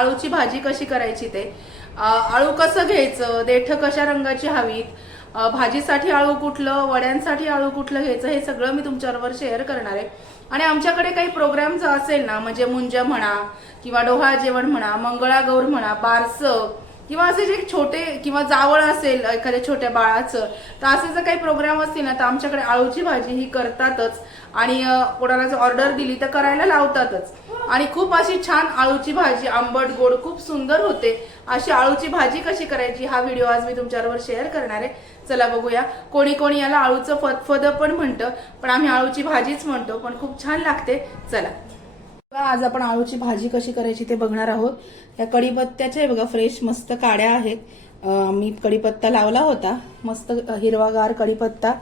आळूची भाजी कशी करायची ते? आळू कसं घ्यायचं? देठ कशा रंगाची हवीत? भाजीसाठी आळू कुठलं? वड्यांसाठी आळू कुठलं घ्यायचं? हे सगळं मी तुमच्याबरोबर शेअर करणार आहे. आणि आमच्याकडे काही प्रोग्राम असेल ना म्हणजे मुंज म्हणा किंवा डोहा जेवण म्हणा मंगळागौर म्हणा बारसं किंवा असे जे छोटे किंवा जावळ असेल एखाद्या छोट्या बाळाचं तर असे जर काही प्रोग्राम असतील ना तर आमच्याकडे आळूची भाजी ही करतातच. आणि कोणाला जर ऑर्डर दिली तर करायला लावतातच. आणि खूप अशी छान आळूची भाजी आंबट गोड खूप सुंदर होते. अशी आळूची भाजी कशी करायची हा व्हिडिओ आज मी तुमच्याबरोबर शेअर करणार आहे. चला बघूया. कोणी कोणी याला आळूचं फदफद पण म्हणतं पण आम्ही आळूची भाजीच म्हणतो पण खूप छान लागते. चला. आज आपण आळूची भाजी कशी करायची ते बघणार आहोत. या कढीपत्त्याच्या बघा फ्रेश मस्त काड्या आहेत. मी कढीपत्ता लावला होता. मस्त हिरवागार कढीपत्ता.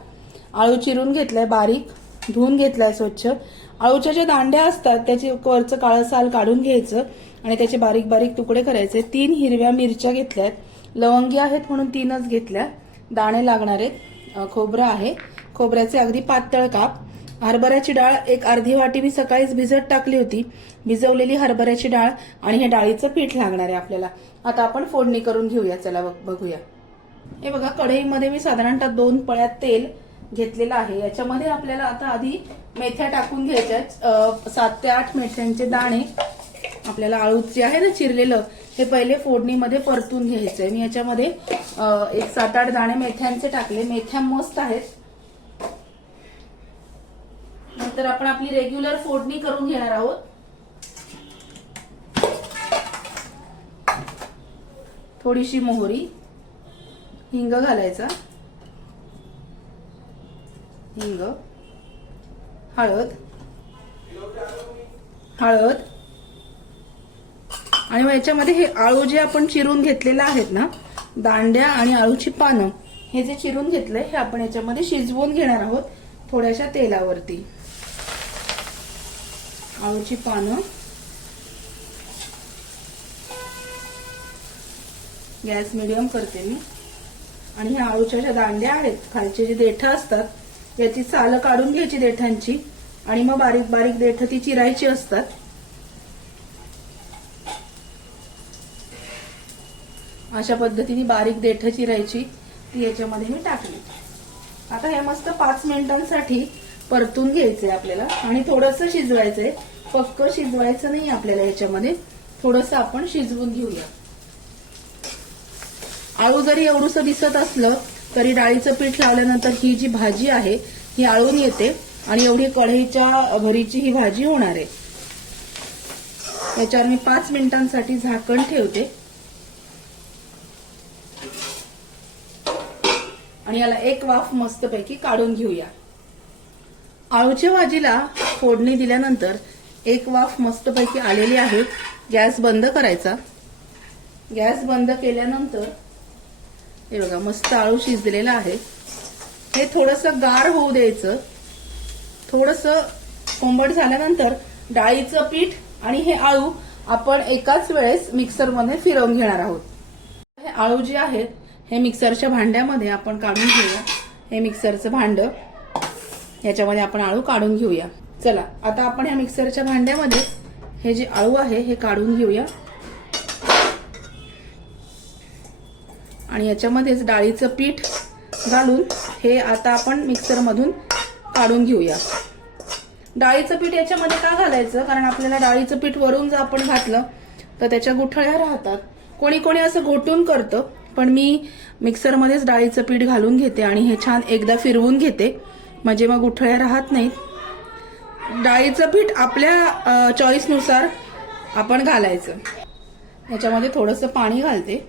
आळू चिरून घेतलाय बारीक. धुवून घेतलाय स्वच्छ. आळूच्या ज्या दांड्या असतात त्याचे वरचं काळं साल काढून घ्यायचं आणि त्याचे बारीक बारीक तुकडे करायचे. तीन हिरव्या मिरच्या घेतल्यात. लवंगी आहेत म्हणून तीनच घेतल्या. दाणे लागणार आहेत. खोबरं आहे. खोबऱ्याचे अगदी पातळ काप. हरभऱ्याची डाळ एक अर्धी वाटी मी सकाळीच भिजत टाकली होती. भिजवलेली हरभऱ्याची डाळ आणि हे डाळीचं पीठ लागणार आहे आपल्याला. आता आपण फोडणी करून घेऊया. चला बघ- बघूया. हे बघा कढईमध्ये मी साधारणतः दोन पळ्यात तेल घेतलेलं आहे. याच्यामध्ये आपल्याला आता आधी मेथ्या टाकून घ्यायच्या. सात ते आठ मेथ्यांचे दाणे आपल्याला आळू जे आहे ना चिरलेलं हे पहिले फोडणीमध्ये परतून घ्यायचंय. मी याच्यामध्ये एक सात आठ दाणे मेथ्यांचे टाकले. मेथ्या मस्त आहेत. तर आपण आपली रेग्युलर फोडणी करून घेणार आहोत. थोडीशी मोहरी हिंग घालायचा. हिंग हळद हळद. आणि मग याच्यामध्ये हे आळू जे आपण चिरून घेतलेले आहेत ना दांड्या आणि आळूची पानं हे जे चिरून घेतलंय हे आपण याच्यामध्ये शिजवून घेणार आहोत थोड्याशा तेलावरती. आळूची पानं. गॅस मिडियम करते मी. आणि ह्या आळूच्या ज्या दांड्या आहेत खालचे जे देठ असतात याची सालं काढून घ्यायची देठांची. आणि मग बारीक बारीक देठ ती चिरायची असतात. अशा पद्धतीने बारीक देठ चिरायची ती याच्यामध्ये मी टाकली. आता हे मस्त पाच मिनिटांसाठी परतून घ्यायचंय आपल्याला आणि थोडस शिजवायचंय. पक्क शिजवायचं नाही आपल्याला याच्यामध्ये. थोडस आपण शिजवून घेऊया. आळू जरी एवढंसं दिसत असलं तरी डाळीचं पीठ लावल्यानंतर ही जी भाजी आहे ही आळून येते आणि एवढी कढईच्या भरीची ही भाजी होणार आहे. याच्यावर मी पाच मिनिटांसाठी झाकण ठेवते. आणि याला एक वाफ मस्तपैकी काढून घेऊया. आळूच्या भाजीला फोडणी दिल्यानंतर एक वाफ मस्तपैकी आलेली आहे. गॅस बंद करायचा. गॅस बंद केल्यानंतर हे बघा मस्त आळू शिजलेला आहे. हे थोडस गार होऊ द्यायचं. थोडस कोंबट झाल्यानंतर डाळीचं पीठ आणि हे आळू आपण एकाच वेळेस मिक्सरमध्ये फिरवून घेणार आहोत. हे आळू जे आहेत हे मिक्सरच्या भांड्यामध्ये आपण काढून घेऊया. हे मिक्सरचं भांडं याच्यामध्ये आपण आळू काढून घेऊया. चला आता आपण ह्या मिक्सरच्या भांड्यामध्ये हे जे आळू आहे हे काढून घेऊया. आणि याच्यामध्येच डाळीचं पीठ घालून हे आता आपण मिक्सरमधून काढून घेऊया. डाळीचं पीठ याच्यामध्ये का घालायचं? कारण आपल्याला डाळीचं पीठ वरून जर आपण घातलं तर त्याच्या गुठळ्या राहतात. कोणी कोणी असं घोटून करतं पण मी मिक्सरमध्येच डाळीचं पीठ घालून घेते आणि हे छान एकदा फिरवून घेते. म्हणजे मग गुठळ्या राहत नाहीत. डाळीचं पीठ आपल्या चॉईसनुसार आपण घालायचं. याच्यामध्ये थोडंसं पाणी घालते.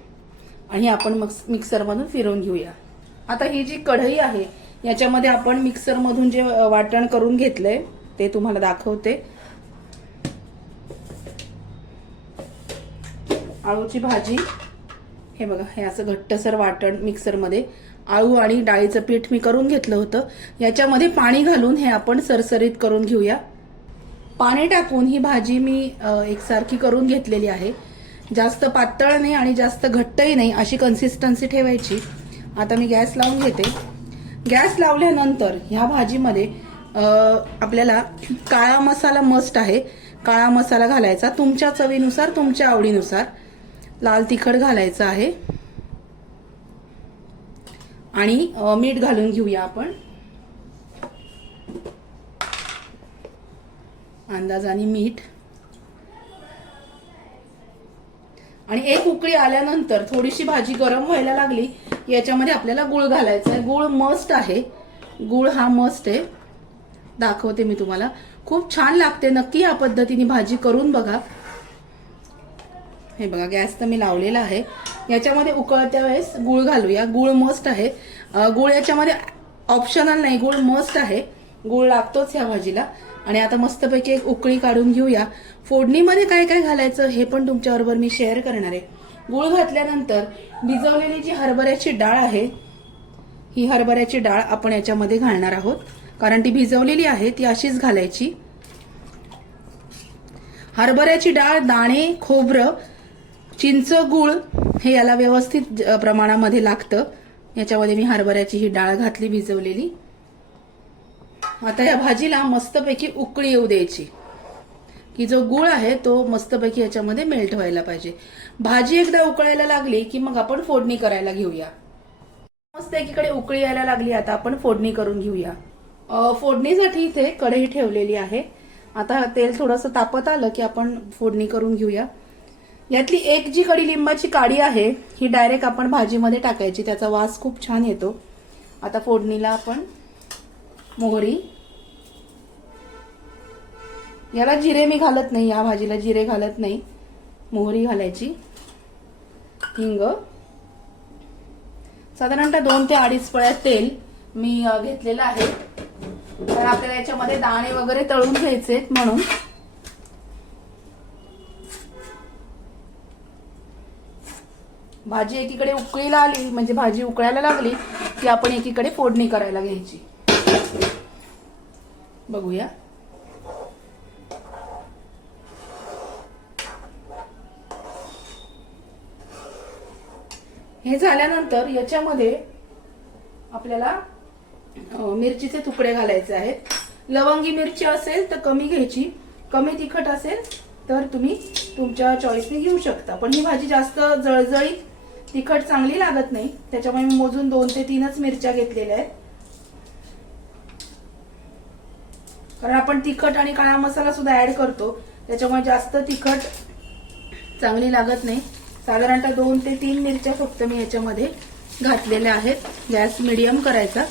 आणि आपण मग मिक्सरमधून फिरवून घेऊया. आता ही जी कढई आहे याच्यामध्ये आपण मिक्सरमधून जे वाटण करून घेतलंय ते तुम्हाला दाखवते. आळूची भाजी. हे बघा हे असं घट्टसर वाटण मिक्सरमध्ये आळू आणि डाळीचं पीठ मी करून घेतलं होतं. याच्यामध्ये पाणी घालून हे आपण सरसरीत करून घेऊया. पाणी टाकून ही भाजी मी एकसारखी करून घेतलेली आहे. जास्त पातळ नाही आणि जास्त घट्टही नाही अशी कन्सिस्टन्सी ठेवायची. आता मी गॅस लावून घेते. गॅस लावल्यानंतर ह्या भाजीमध्ये आपल्याला काळा मसाला मस्ट आहे. काळा मसाला घालायचा तुमच्या चवीनुसार तुमच्या आवडीनुसार. लाल तिखट घालायचं आहे. आणि मीठ घालून घेऊया आपण. अंदाजाने मीठ. आणि एक उकळी आल्यानंतर थोडीशी भाजी गरम व्हायला लागली की याच्यामध्ये आपल्याला गुळ घालायचा आहे. गुळ मस्ट आहे. गुळ हा मस्ट आहे. दाखवते मी तुम्हाला. खूप छान लागते. नक्की या पद्धतीने भाजी करून बघा. हे बघा गॅस तर मी लावलेला आहे. याच्यामध्ये उकळत्या वेळेस गुळ घालूया. गुळ मस्ट आहे. गुळ याच्यामध्ये ऑप्शनल नाही. गुळ मस्ट आहे. गुळ लागतोच या भाजीला. आणि आता मस्तपैकी एक उकळी काढून घेऊया. फोडणीमध्ये काय काय घालायचं हे पण तुमच्याबरोबर मी शेअर करणार आहे. गुळ घातल्यानंतर भिजवलेली जी हरभऱ्याची डाळ आहे ही हरभऱ्याची डाळ आपण याच्यामध्ये घालणार आहोत. कारण ती भिजवलेली आहे ती अशीच घालायची. हरभऱ्याची डाळ दाणे खोबरं चिंच गुळ हे याला व्यवस्थित प्रमाणामध्ये लागतं. याच्यामध्ये मी हरभऱ्याची ही डाळ घातली भिजवलेली. आता या भाजीला मस्तपैकी उकळी येऊ द्यायची. की जो गुळ आहे तो मस्तपैकी याच्यामध्ये मेल्ट व्हायला पाहिजे. भाजी एकदा उकळायला लागली की मग आपण फोडणी करायला घेऊया. मस्त एकीकडे उकळी यायला लागली आता आपण फोडणी करून घेऊया. फोडणीसाठी इथे कढई ठेवलेली आहे. आता तेल थोडंसं तापत आलं की आपण फोडणी करून घेऊया. यातली एक जी कडीलिंबाची काडी आहे ही डायरेक्ट आपण भाजीमध्ये टाकायची. त्याचा वास खूप छान येतो. आता फोडणीला आपण मोहरी. याला जिरे मी घालत नाही या भाजीला जिरे घालत नाही. मोहरी घालायची. हिंग. साधारणतः दोन ते अडीच पळ्या तेल मी घेतलेलं आहे. तर आपल्याला याच्यामध्ये दाणे वगैरे तळून घ्यायचे म्हणून. भाजी एकीकडे उकळीला आली म्हणजे भाजी उकळायला लागली की आपण एकीकडे फोडणी करायला घ्यायची. बघूया. हे झाल्यानंतर याच्यामध्ये आपल्याला मिरचीचे तुकडे घालायचे आहेत. लवंगी मिरची असेल तर कमी घ्यायची. कमी तिखट असेल तर तुम्ही तुमच्या चॉईसने घेऊ शकता. पण ही भाजी जास्त जळजळीत तिखट चांगली लागत नाही. त्याच्यामुळे मी मोजून दोन ते तीनच मिरच्या घेतलेल्या आहेत. कारण आपण तिखट आणि काळा मसाला सुद्धा ऍड करतो. त्याच्यामुळे जास्त तिखट चांगली लागत नाही. साधारणतः दोन ते तीन मिरच्या फक्त मी याच्यामध्ये घातलेल्या आहेत. गॅस मिडियम करायचा.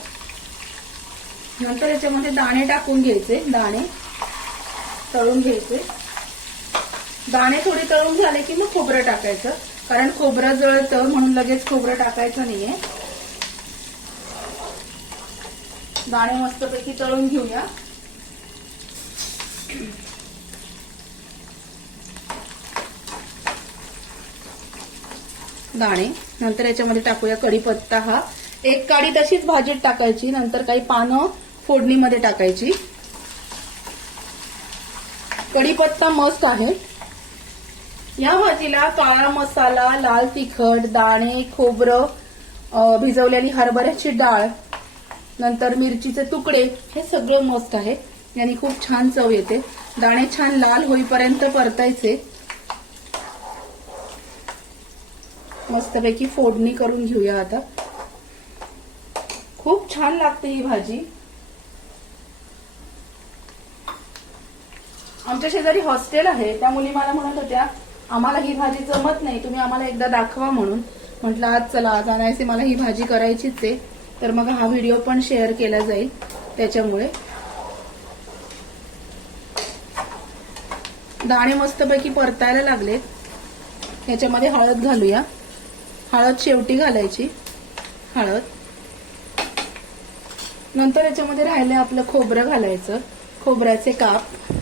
नंतर याच्यामध्ये दाणे टाकून घ्यायचे. दाणे तळून घ्यायचे. दाणे थोडे तळून झाले की मग खोबरं टाकायचं. कारण खोबरं जळतं म्हणून लगेच खोबरं टाकायचं नाहीये. दाणे मस्तपैकी तळून घेऊया. दाणे. नंतर याच्यामध्ये टाकूया कढीपत्ता हा. एक काडी तशीच भाजीत टाकायची नंतर काही पानं फोडणीमध्ये टाकायची. कढीपत्ता मस्त आहे. या भाजीला काळा मसाला लाल तिखट दाणे खोबरं भिजवलेली हरभऱ्याची डाळ नंतर मिरचीचे तुकडे हे सगळं मस्त आहे. याने खूप छान चव येते. दाणे छान लाल होईपर्यंत परतायचे. मस्तपैकी फोडणी करून घेऊया आता. खूप छान लागते ही भाजी. आमच्या शेजारी हॉस्टेल आहे. त्या मुली मला म्हणत होत्या आम्हाला ही भाजी जमत नाही. तुम्ही आम्हाला एकदा दाखवा म्हणून. म्हटलं आज चला आज आणायचे मला ही भाजी करायचीच आहे. तर मग हा व्हिडिओ पण शेअर केला जाईल त्याच्यामुळे. दाणे मस्तपैकी परतायला लागलेत. याच्यामध्ये हळद घालूया. हळद शेवटी घालायची. हळद. नंतर याच्यामध्ये राहिलंय आपलं खोबरं घालायचं. खोबऱ्याचे काप.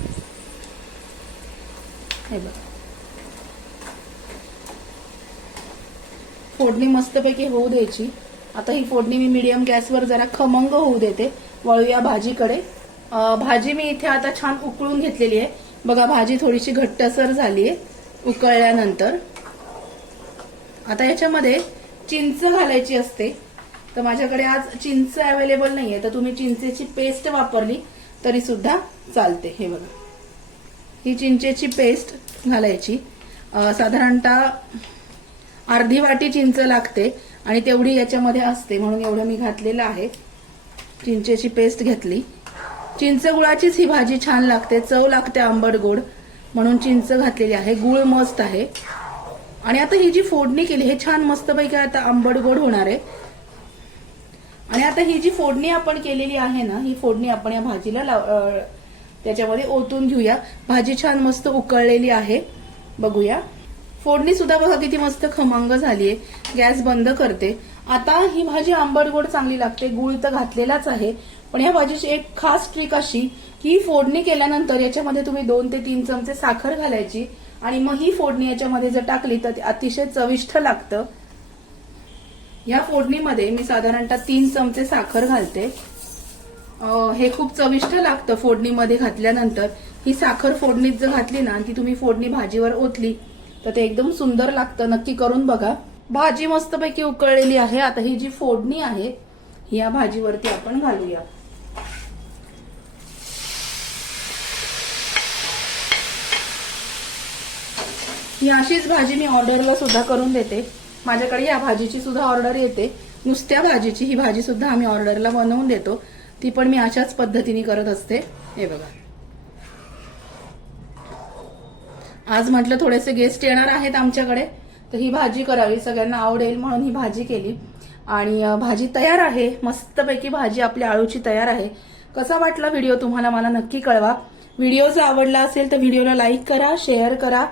हे बघा. फोडणी मस्तपैकी होऊ द्यायची. आता ही फोडणी मी मीडियम गॅसवर जरा खमंग होऊ देते. वळूया भाजीकडे. भाजी मी इथे आता छान उकळून घेतलेली आहे. बघा भाजी थोडीशी घट्टसर झाली आहे उकळल्यानंतर. आता याच्यामध्ये चिंच घालायची असते. तर माझ्याकडे आज चिंच अवेलेबल नाहीये. तर तुम्ही चिंचेची पेस्ट वापरली तरी सुद्धा चालते. हे बघा. ही चिंचेची पेस्ट घालायची. साधारणतः अर्धी वाटी चिंच लागते आणि तेवढी याच्यामध्ये असते म्हणून एवढं मी घातलेलं आहे. चिंचेची पेस्ट घेतली. चिंच गुळाचीच ही भाजी छान लागते चव लागते आंबट गोड म्हणून चिंच घातलेली आहे. गुळ मस्त आहे. आणि आता ही जी फोडणी केली हे छान मस्तपैकी आता आंबट गोड होणार आहे. आणि आता ही जी फोडणी आपण केलेली आहे ना ही फोडणी आपण या भाजीला लाव- त्याच्यामध्ये ओतून घेऊया. भाजी छान मस्त उकळलेली आहे. बघूया. फोडणी सुद्धा बघा किती मस्त खमंग झालीये. गॅस बंद करते. आता ही भाजी आंबट गोड चांगली लागते. गुळ तर घातलेलाच आहे. पण या भाजीची एक खास ट्रिक अशी की फोडणी केल्यानंतर याच्यामध्ये तुम्ही दोन ते तीन चमचे साखर घालायची आणि मग ही फोडणी याच्यामध्ये जर टाकली तर अतिशय चविष्ट लागतं. या फोडणीमध्ये मी साधारणतः तीन चमचे साखर घालते. हे खूप चविष्ट लागतं फोडणीमध्ये घातल्यानंतर. ही साखर फोडणीत जर घातली ना ती तुम्ही फोडणी भाजीवर ओतली तर ते एकदम सुंदर लागतं. नक्की करून बघा. भाजी मस्तपैकी उकळलेली आहे. आता ही जी फोडणी आहे ही या भाजीवरती आपण घालूया. ही अशीच भाजी मी ऑर्डरला सुद्धा करून देते. माझ्याकडे या भाजीची सुद्धा ऑर्डर येते. नुसत्या भाजीची ही भाजी सुद्धा आम्ही ऑर्डरला बनवून देतो. ती पण मी अशाच पद्धतीने करत असते. हे बघा. आज म्हटलं थोडेसे गेस्ट येणार आहेत आमच्याकडे. तर ही भाजी करावी. सगळ्यांना आवडेल म्हणून ही भाजी केली. आणि भाजी तयार आहे. मस्तपैकी भाजी आपल्या आळूची तयार आहे. कसा वाटला व्हिडिओ तुम्हाला मला नक्की कळवा. व्हिडिओ जर आवडला असेल तर व्हिडिओला लाईक करा शेअर करा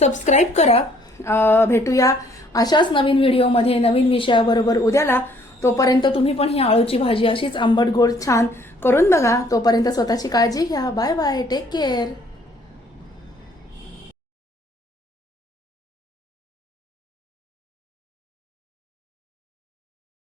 सबस्क्राईब करा. भेटूया अशाच नवीन व्हिडिओमध्ये नवीन विषयाबरोबर उद्याला. तोपर्यंत तुम्ही पण ही आळूची भाजी अशीच आंबट गोड छान करून बघा. तोपर्यंत स्वतःची काळजी घ्या. Bye bye take care